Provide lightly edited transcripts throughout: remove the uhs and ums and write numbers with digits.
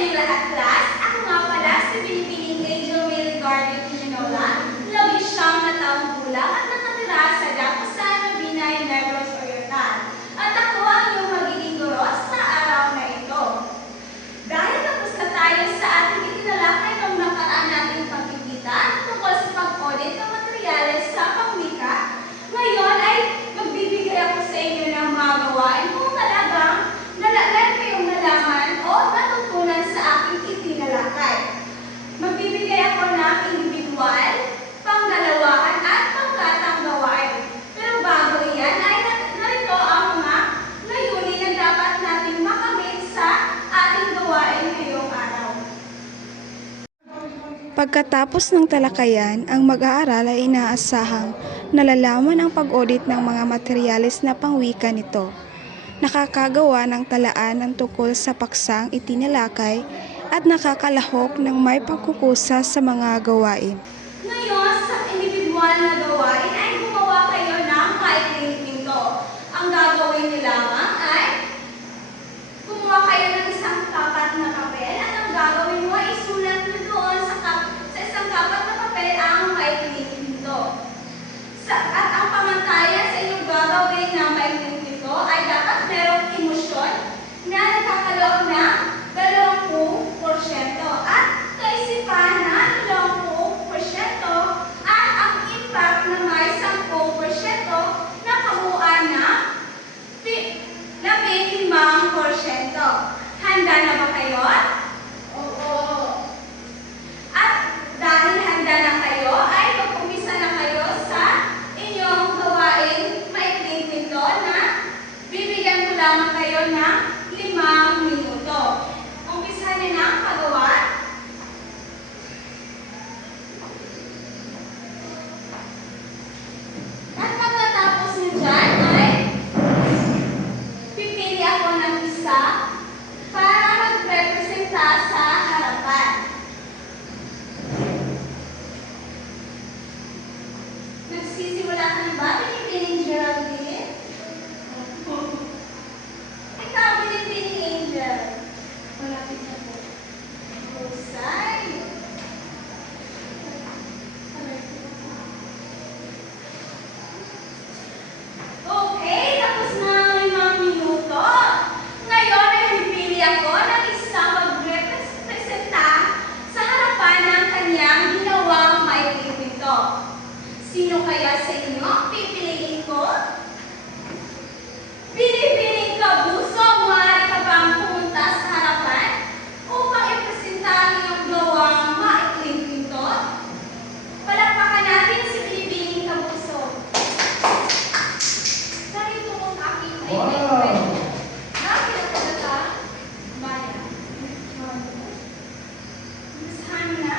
inyo lahat, class. Ako nga pala si Binibining Angel May Regarding Pinola, 19 na taong gulang at nakatira sa Dacosan, Binay, Negros Oriental. At ako ang iyong magiging guro sa araw na ito. Dahil tapos na tayo sa ating itinalakay ng nakaraan nating pagkikita tungkol sa pag-audit ng materyales sa pangwika, ngayon ay magbibigay ako sa inyo ng mga gawain kung talagang nalagay kayong nalaman o natutunan sa aking itinalakay. Magbibigay ako ng individual, pangdalawahan at pangkatang gawain. Pero bago iyan ay narito ang mga layunin na dapat natin makamit sa ating gawain ngayong araw. Pagkatapos ng talakayan, ang mag-aaral ay inaasahang nalalaman ang pag-audit ng mga materyales na pangwika nito. Nakakagawa ng talaan ng tungkol sa paksang itinalakay at nakakalahok ng may pagkukusa sa mga gawain. Ngayon, sa individual na gawain ay gumawa kayo ng maikling pinto. Ang gagawin niyo lamang ay kumuha kayo ng isang kapat na papel at ang gagawin mo ay isulat niyo doon sa isang kapat na papel ang maikling pinto. At ang pamantayan sa inyong gagawin ng maikling pinto ay dapat merong emosyon na nagkakaloob ng 20% at kaisipan na 20% at ang impact na may 10% na kabuuan na 15%. Handa na ba kayo? Oo. At dahil handa na kayo, ay mag-umpisa na kayo sa inyong gawain maikling pinto na bibigyan ko lamang kayo ng 5 minuto. Umpisa niyo na ang paggawa. At pagkatapos niyo dyan ay pipili ako ng isa para magrepresenta sa harapan. Nagsisimula ka na ba? Binibining Geraldine? Ikaw, Binibining Angel. Malapit na po. Husay. Okay, tapos na ang 5 minuto. Ngayon ay pipili ako ng isang magrepresenta sa harapan ng kanyang ginawang maikling pinto. Sino kaya sa inyo ang pipiliin ko? Binibining Kabuso, maaari ka bang pumunta sa harapan upang ipresenta ang iyong gawang maikling pinto? Palakpakan natin si Binibining Kabuso. Narito ang aking maikling pinto na pinagdala sa bayan. Nasahan na,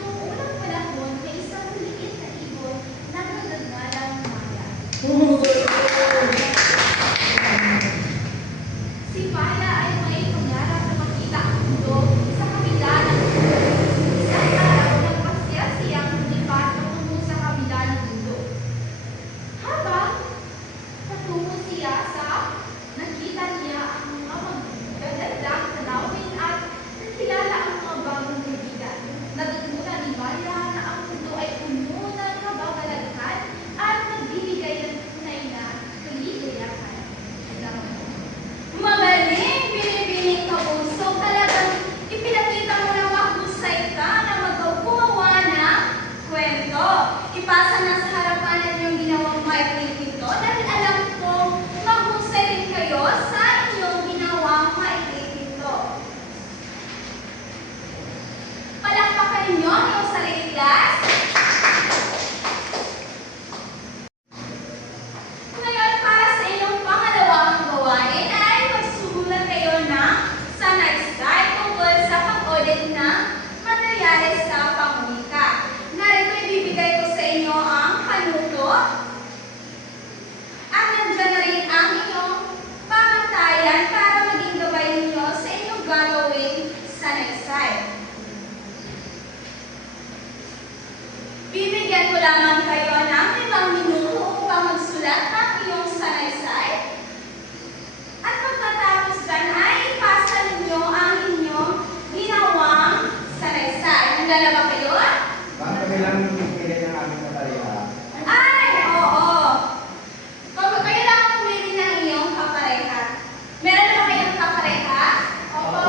noong unang panahon, may isang maliit na ibon na nagdadalang maya. Si Maya ay may pangarap na makita ang mundo sa kabila ng mundo. Isang araw, nagpasya siyang lumipat patungo sa kabila ng mundo. Habang patungo siya nakita niya ang mga magagandang tanawin at nakilala ang mga bagong kaibigan. Natutunan ni Maya na ang mundo ay puno ng kababalaghan at nagbibigay ng tunay na kaligayahan. Magaling, Binibining Kabuso. Talagang ipinakita mo na mahusay ka na maggumawa ng kwento. Ipasa na sa harapan ng iyong ginawang maikling pinto dahil alam ko mahusay din kayo sa inyong ginawang maikling pinto. Palakpakan niyo ang iyong sarili, class. Ngayon, para sa inyong pangalawang gawain ay magsulat kayo ng sanaysay tungkol sa pag-audit ng materyales sa pangwika. Narito ibibigay ko sa inyo ang Handa na ba kayo? Baka kami lang pipili ng aming kapareha. Ay, oo. Kung kayo lang ang pumili ng iyong kapareha. Meron na ba kayong kapareha? Opo.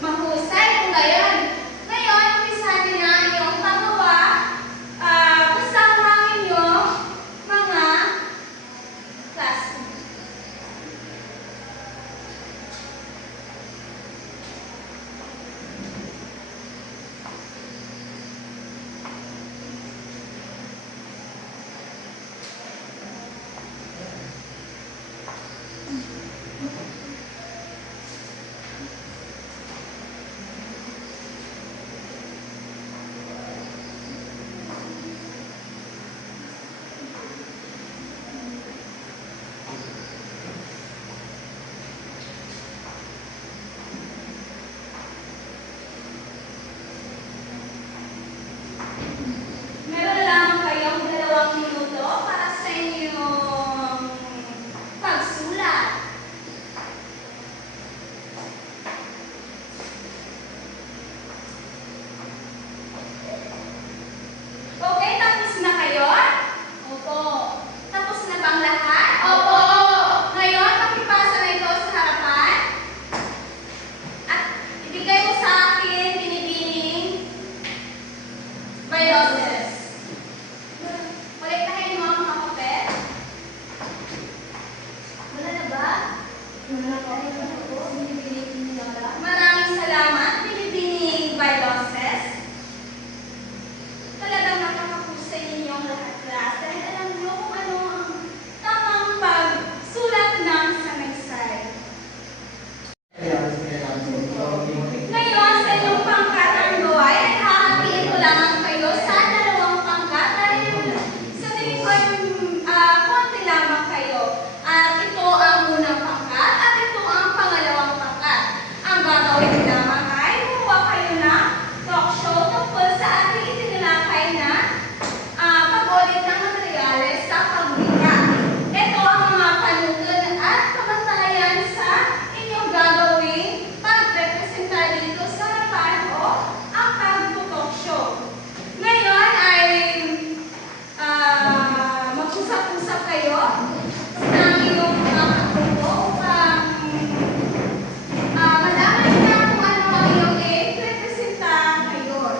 Mahusay kung gayon. Ngayon, umpisahan niyo na ang iyong paggawa kasama ang inyong mga classmates. Meron lamang kayong 2 minuto para sa inyong pagsulat. Okay, tapos na kayo? Opo. Tapos na bang lahat? Opo. Ngayon, pakipasa na ito sa harapan. At ibigay mo sa akin, binibining biolosis. Kolektahin mo ang mga papel. Wala na ba? Maraming salamat, binibining biolosis. Talagang nakakahusay ninyong lahat class dahil alam niyo kung ano ang tamang pagsulat ng sanaysay. Ngayon, sa inyong pangkat ang gawain ay hahatiin ko lamang kayo sa 2 pangkat dahil sa tingin ko ay konti lamang kayo. At ito ang unang pangkat at ito ang pangalawang pangkat. Ang gagawin nyo lamang ay gumawa kayo ng talk show tungkol sa ating itinilakay na pag-audit ng materyales sa pagwika. Ito ang mga panutan at kabantayan sa inyong gagawing pag-representa dito sa harapan o ang pag-talk show. Ngayon ay mag-usap-usap kayo ng iyong mga kakupo upang malaman na kung ano ang iyong i-representa ngayon.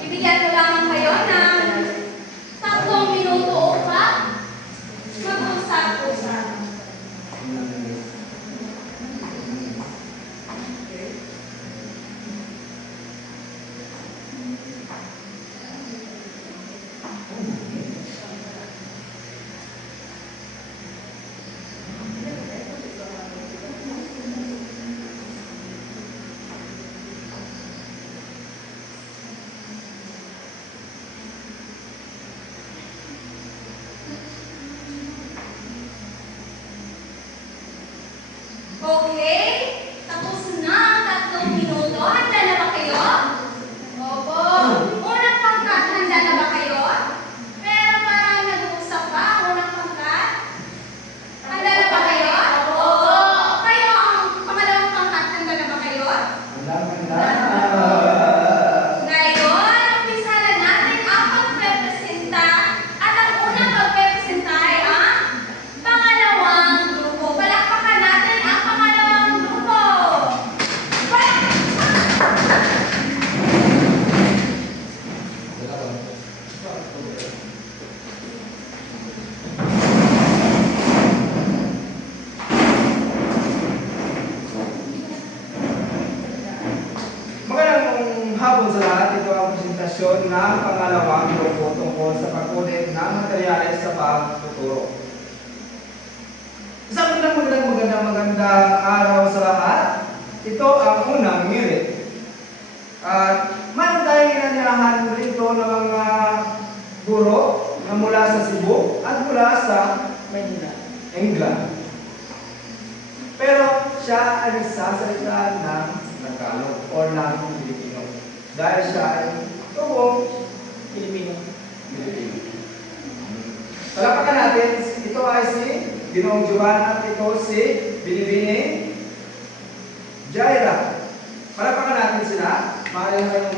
Ibigyan ko lamang kayo ng 3 minuto upang mag-usap-usap. Okay? Tapos na ang 3 minuto. Handa na ba kayo? Opo. Unang pangkat, handa na ba kayo? Pero parang nag-uusap pa ang unang pangkat. Handa na ba kayo? Opo. Kayo ang pangalawang pangkat, handa na ba kayo? Ngayon, umpisa na natin ang pagrepresenta at ang unang magrepresenta ay ang pangalawang grupo. Palakpakan natin ang pangalawang grupo. Magandang hapon sa lahat. Ito ang presentasyon ng pangalawang grupo tungkol sa pag-audit ng materyales sa pagtuturo. Isang magandang araw sa lahat. Ito ang unang unit. At mayroon tayong inanyahan rito ng mga guro na mula sa Cebu at mula sa England. Pero siya ay nagsasalita ng Tagalog o ng Pilipino. Dahil siya ay tubong Pilipino. Palakpakan natin, ito ay si Ginoong Juan at ito si Binibining Jaira. Palakpakan natin sila. Maaari na kayong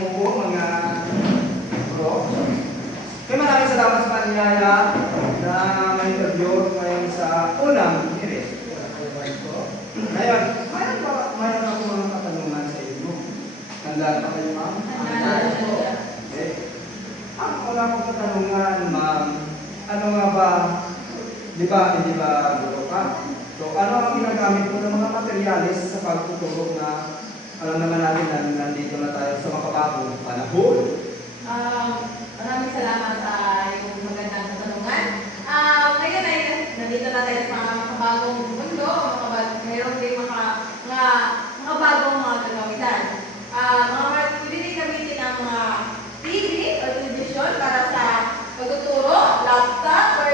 Handa pa kayo, ma'am? Handa. Okay. Ang una kong katanungan, ma'am, ano nga ba, hindi ba buro ka? So, ano ang ginagamit mo ng mga materyales sa pagtuturo na alam naman natin na nandito na tayo sa makabagong panahon? Maraming salamat sa iyong magandang katanungan. Ngayon ay nandito na tayo sa mga makabagong mundo, mayroon din makabagong mga kagamitan. Pwede din gamitin ang mga TV o television para sa pagtuturo, laptop,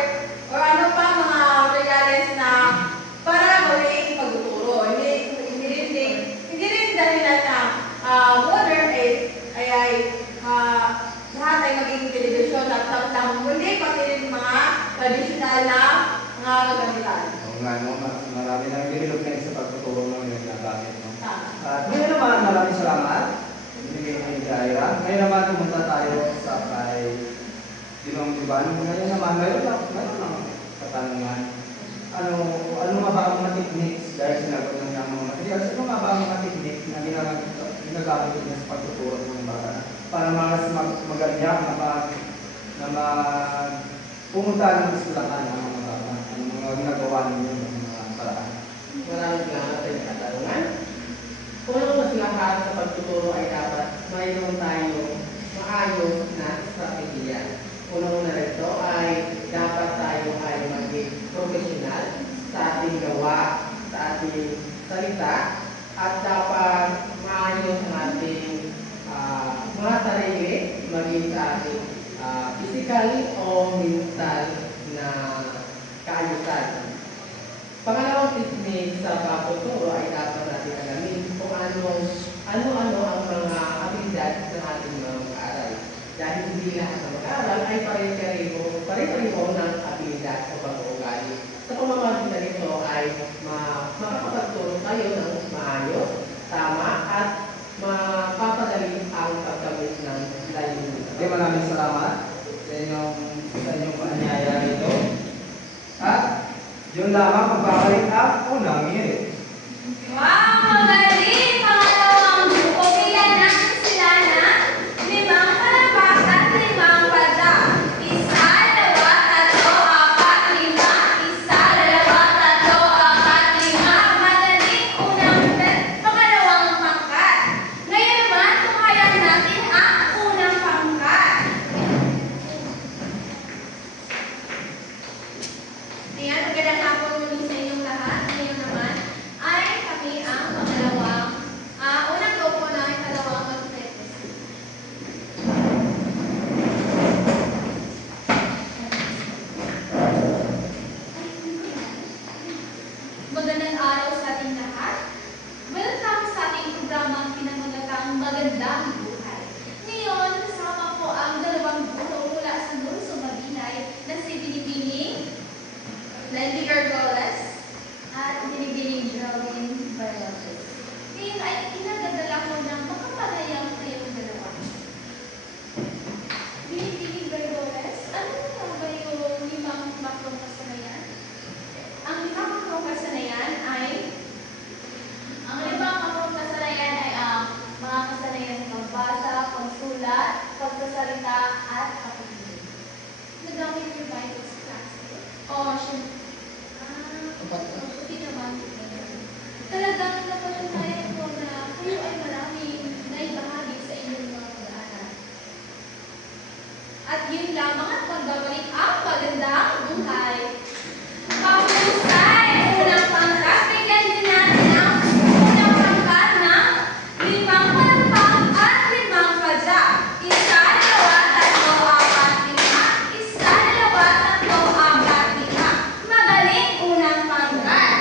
or ano pa mga materials na para gawing pagtuturo. Hindi rin dahilan na modern ay lahat ay magiging television, laptop lang. Kundi pati rin mga traditional na mga kagamitan. Oo nga, no? Marami nang development sa pagtuturo ng ginagamit. No? Tama. At ngayon naman, maraming salamat. Binigay ni Jaira. Ngayon naman, pumunta tayo sa kay Dinong Diban. Ngayon naman, mayroon lang katanungan. Ano nga ba ang mga techniques, dahil sinagot ng mga materials, ano nga ba ang mga techniques na ginagamit niya sa pagtuturo ng bata para mas magandang na pumunta ng eskwelahan ng mga bata, ang mga ginagawa ninyo ng mga paraan? Maraming salamat sa inyong katanungan. Unang mas lahat sa pagtuturo ay dapat mayroon tayong maayos na strategiya. Unang-una rito ay dapat tayo ay maging profesional sa ating gawa, sa ating salita, at dapat maayos ang ating mga sarili, maging sa ating physical o mental na kaayusan. Pangalawang technique sa pagtuturo ay dapat natin alamin kung ano-ano ang mga abilidad ng ating mga mag-aaral. Dahil hindi lahat ng mag-aaral ay pare-pareho ng abilidad o pag-uugali. Sa pamamagitan nito ay makakapagturo tayo ng maayos, tama, at mapapadali ang pagkamit ng layunin. Okay, maraming salamat sa inyong paanyaya nito. At yun lamang magbabalik ang unang minute. Wow! Magaling! Pangalawang grupo, bilan natin sila na 5 palabas at 5 padya. 1, 2, 3, 4, 5. 1, 2, 3, 4, 5. Magaling! Pangalawang pangkat. Ngayon naman, tumayan natin ang unang pangkat. Ayan, magandang hapon muli sa inyong lahat. Ngayon naman ay kami ang unang grupo na ikalawang mag-practice. Magandang araw sa ating lahat. Welcome sa ating programang pinamagatang Magandang Buhay. Ngayon, kasama po ang 2 guro mula sa Lungsod Mabinay na si Binibining Lendy Gargoles at Binibining Geraldine Barrotes. Ngayon ay inagadala ko ng makapanayang kayong dalawa. Binibining Gargoles, ano nga ba yung 5 makrong kasanayan? Ang 5 makrong kasanayan ay mga kasanayan ng pagbasa, pagsulat, pagsasalita, at pakikinig. Nagamit niyo ba ito sa klase? Oo, syempre. Hindi naman. Talagang napatunayan ko na kayo ay maraming naibahagi sa inyong mga pag-aaral. At yun lamang at magbabalik ang magandang buhay. Pahusay! Unang pangkat, bigyan din natin ang unang pangkat ng 5 palakpak at 5 padya. 1, 2, 3, 4, 5. 1, 2, 3, 4, 5. Magaling unang pangkat.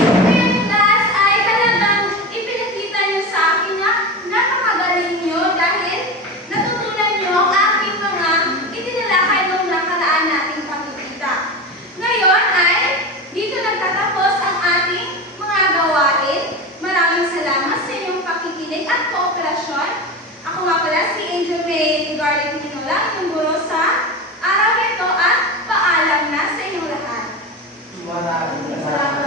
Ngayon class ay talagang ipinakita niyo sa akin na napakagaling niyo dahil natutunan niyo ang aking mga itinalakay noong nakaraan nating pagkikita. Ngayon ay dito nagtatapos ang ating mga gawain. Maraming salamat sa inyong pakikinig at kooperasyon. Ako nga pala si Angel May Garlic Minola, yung guro sa araw nito at paalam na sa inyong lahat. Maraming salamat.